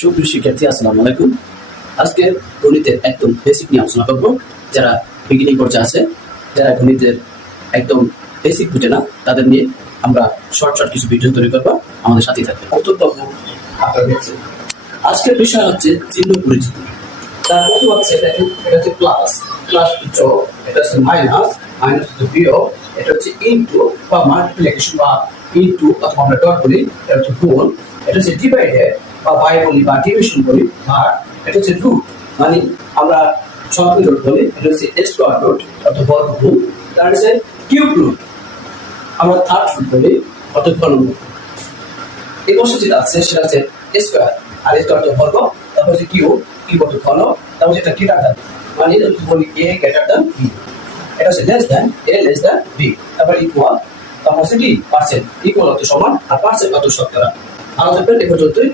সুপ্রিয় শিক্ষার্থী, আসসালামু আলাইকুম। আজকে গণিতের একদম বেসিক নিয়ে আলোচনা করবো। যারা বিগিনিং পর্যায়ে আছে, যারা গণিতের একদম বেসিক বুঝে না, তাদের নিয়ে আমরা শর্ট কিছু ভিডিও তৈরি করবো। আমাদের সাথেই থাকবে। আজকের বিষয় হচ্ছে চিহ্ন পরিচিতি। তার মধ্যে হচ্ছে দেখেন, এটা হচ্ছে প্লাস, প্লাস যোগ, এটা হচ্ছে মাইনাস, মাইনাস হচ্ছে বিয়োগ, এটা হচ্ছে ইনটু বা মাল্টিপ্লিকেশন বা ইনটু অথবা আমরা ডট বলি, এটা হচ্ছে গুণ, এটা হচ্ছে ডিভাইডেড বা বাই বলি বা ডিভিশন বলি, ভাগ, এটা হচ্ছে রুট মানে আমরা সংখ্যা রুট বলি, এটা হচ্ছে স্কয়ার রুট অথবা বর্গমূল, তার হচ্ছে কিউব রুট আমরা থার্ড রুট বলি অথবা ঘনমূল। এই বছর যেটা আছে সেটা হচ্ছে স্কয়ার, আর স্কয়ার তো বর্গ, তারপর হচ্ছে কিউব, কিউব অর্থ ঘন, তারপর যেটা গ্রেটার দ্যান মানে বলি এ গ্রেটার দ্যান বি, এটা হচ্ছে less than a less than B, তারপর ইকুয়াল, তারপর হচ্ছে কি পার্সেন্ট, ইকুয়াল অর্থ সমান আর পার্সেন্ট অর্থ শতকরা। আলোচনা এ পর্যন্তই।